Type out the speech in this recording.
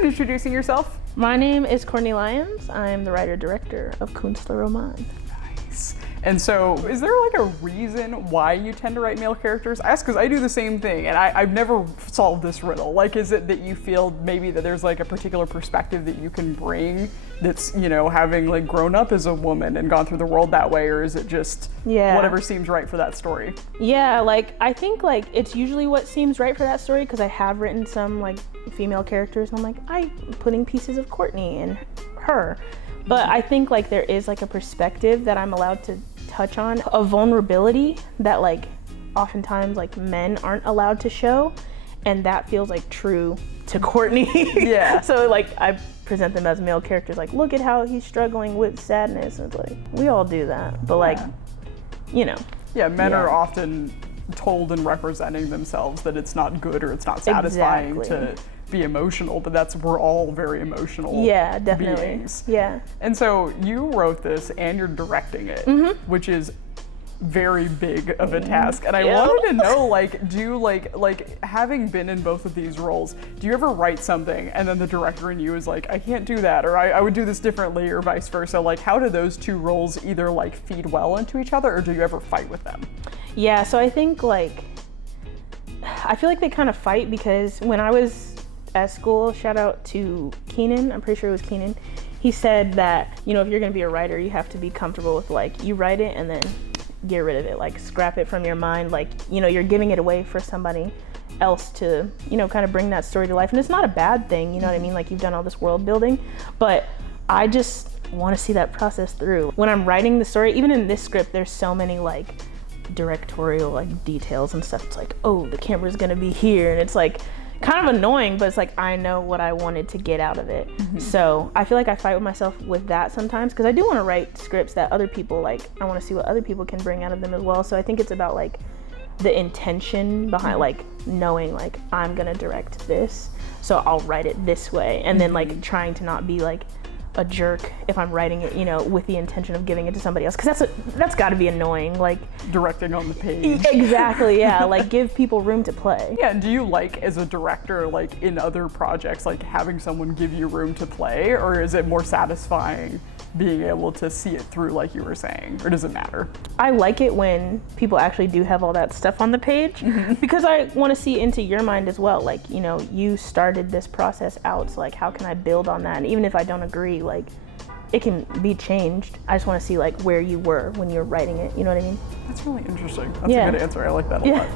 mind introducing yourself? My name is Kourtney Lyons. I'm the writer-director of Künstlerroman. Nice. And so, is there like a reason why you tend to write male characters? I ask because I do the same thing, and I've never solved this riddle. Like, is it that you feel maybe that there's like a particular perspective that you can bring that's, you know, having like grown up as a woman and gone through the world that way, or is it just whatever seems right for that story? Yeah, like I think like it's usually what seems right for that story, because I have written some like female characters, and I'm like, I'm putting pieces of Kourtney in her. But I think like there is like a perspective that I'm allowed to touch on, a vulnerability that like oftentimes like men aren't allowed to show, and that feels like true to Kourtney. Yeah. So like I present them as male characters, like look at how he's struggling with sadness, and it's like we all do that, but like you know. Yeah, men are often told and representing themselves that it's not good or it's not satisfying to be emotional, but we're all very emotional beings. Yeah. And so you wrote this and you're directing it, which is very big of a task. And I wanted to know, like, do you like having been in both of these roles, do you ever write something and then the director in you is like, I can't do that, or I would do this differently, or vice versa? Like, how do those two roles either like feed well into each other, or do you ever fight with them? Yeah, so I think like, I feel like they kind of fight, because when I was at school, shout out to Keenan, I'm pretty sure it was Keenan, he said that, you know, if you're gonna be a writer, you have to be comfortable with like, you write it and then get rid of it, like scrap it from your mind, like, you know, you're giving it away for somebody else to, you know, kind of bring that story to life. And it's not a bad thing, you know what I mean? Like, you've done all this world building, but I just want to see that process through. When I'm writing the story, even in this script, there's so many like directorial like details and stuff. It's like, oh, the camera's gonna be here, and it's like kind of annoying, but it's like I know what I wanted to get out of it. So I feel like I fight with myself with that sometimes, because I do want to write scripts that other people like. I want to see what other people can bring out of them as well. So I think it's about like the intention behind like knowing like I'm gonna direct this, so I'll write it this way, and then like trying to not be like a jerk if I'm writing it, you know, with the intention of giving it to somebody else, because that's got to be annoying, like directing on the page. Exactly, yeah. Like, give people room to play. Yeah, and do you like, as a director, like in other projects, like having someone give you room to play, or is it more satisfying being able to see it through, like you were saying, or does it matter? I like it when people actually do have all that stuff on the page, because I want to see into your mind as well. Like, you know, you started this process out, so like, how can I build on that? And even if I don't agree, like, it can be changed. I just want to see like where you were when you were writing it, you know what I mean? That's really interesting. That's a good answer. I like that a lot.